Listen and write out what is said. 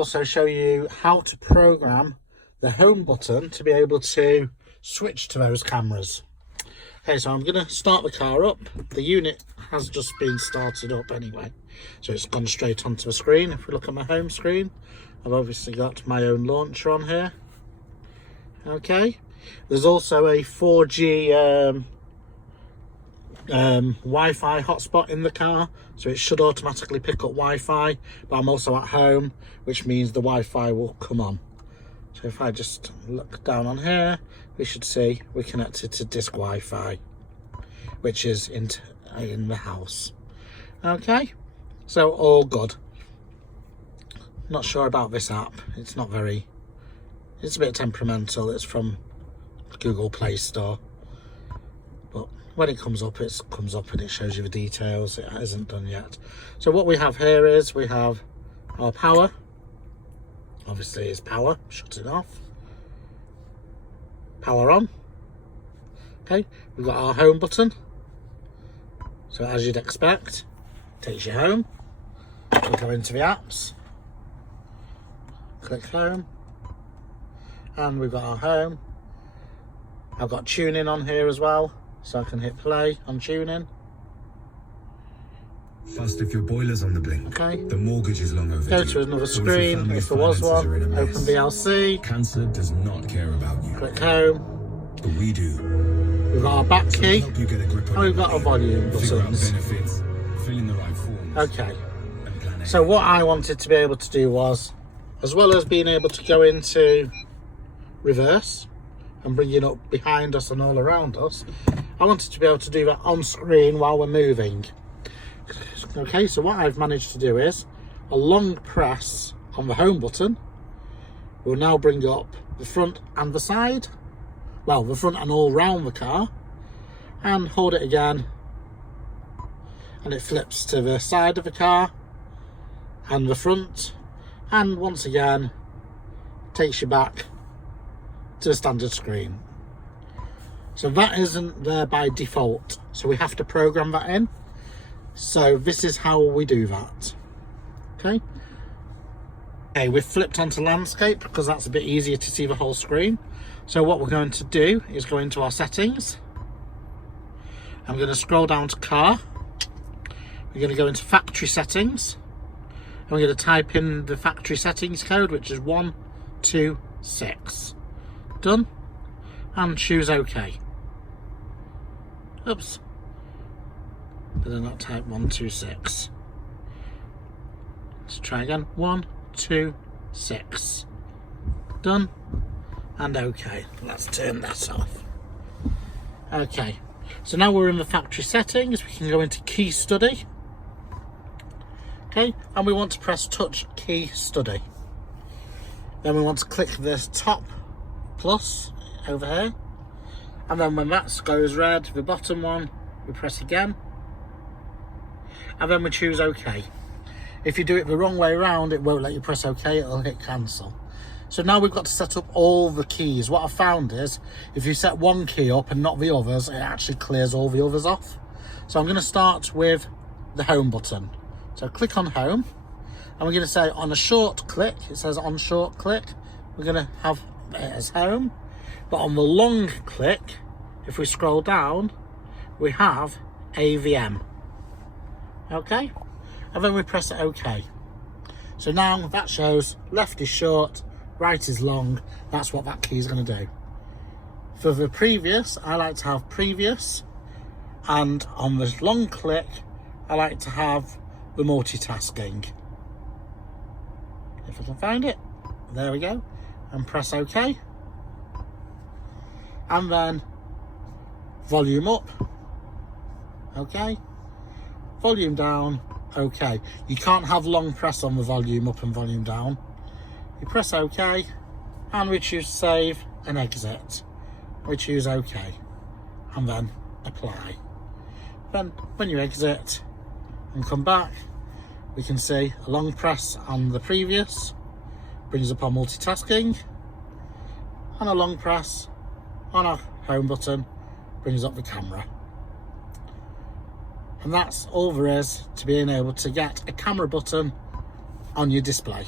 also show you how to program the home button to be able to switch to those cameras. Okay, so I'm going to start the car up. The unit has just been started up anyway, so it's gone straight onto the screen. If we look at my home screen, I've obviously got my own launcher on here. Okay, there's also a 4G Wi-Fi hotspot in the car, so it should automatically pick up Wi-Fi, but I'm also at home, which means the Wi-Fi will come on. So if I just look down on here, we should see we're connected to disk Wi-Fi, which is in the house. Okay, so all good. Not sure about this app. It's not very, it's a bit temperamental. It's from Google Play Store, but when it comes up and it shows you the details. It hasn't done yet. So what we have here is we have our power. Obviously it's power, shut it off. Power on. Okay, we've got our home button. So as you'd expect, takes you home. We'll go into the apps. Click home. And we've got our home. I've got tuning on here as well, so I can hit play on tuning. Fast if your boiler's on the blink. Okay. The mortgage is long overdue. Go to another screen if there was one. Open VLC. Cancer does not care about you. Click home. But we do. We've got our back key. Help you get a grip on And we've got our volume figure out buttons. benefits, fill in the right forms. Okay. And plan So what I wanted to be able to do was, as well as being able to go into reverse and bring it up behind us and all around us, I wanted to be able to do that on screen while we're moving. Okay, so what I've managed to do is a long press on the home button will now bring up the front and the side, well, the front and all round the car, and hold it again and it flips to the side of the car and the front, and once again takes you back to the standard screen. So that isn't there by default, so we have to program that in. So this is how we do that. Okay, we've flipped onto landscape because that's a bit easier to see the whole screen. So what we're going to do is go into our settings. I'm going to scroll down to car. We're going to go into factory settings, and we're going to type in the factory settings code, which is 126. Done, and choose OK. Oops, did I not type 126? Let's try again. 126. Done, and OK. Let's turn that off. Okay, so now we're in the factory settings. We can go into key study. Okay, and we want to press touch key study. Then we want to click this top plus over here, and then when that goes red, the bottom one, we press again, and then we choose OK. If you do it the wrong way around, it won't let you press OK, it'll hit cancel. So now we've got to set up all the keys. What I've found is if you set one key up and not the others, it actually clears all the others off. So I'm going to start with the home button. So click on home, and we're going to say on a short click, it says on short click, we're going to have it as home. But on the long click, if we scroll down, we have AVM. Okay, and then we press OK. So now that shows left is short, right is long. That's what that key is going to do. For the previous, I like to have previous, and on the long click, I like to have the multitasking. If I can find it, there we go, and press OK. And then volume up, OK, volume down, OK. You can't have long press on the volume up and volume down. You press OK, and we choose save and exit. We choose OK, and then apply. Then when you exit and come back, we can see a long press on the previous brings up our multitasking, and a long press on our home button brings up the camera. And that's all there is to being able to get a camera button on your display.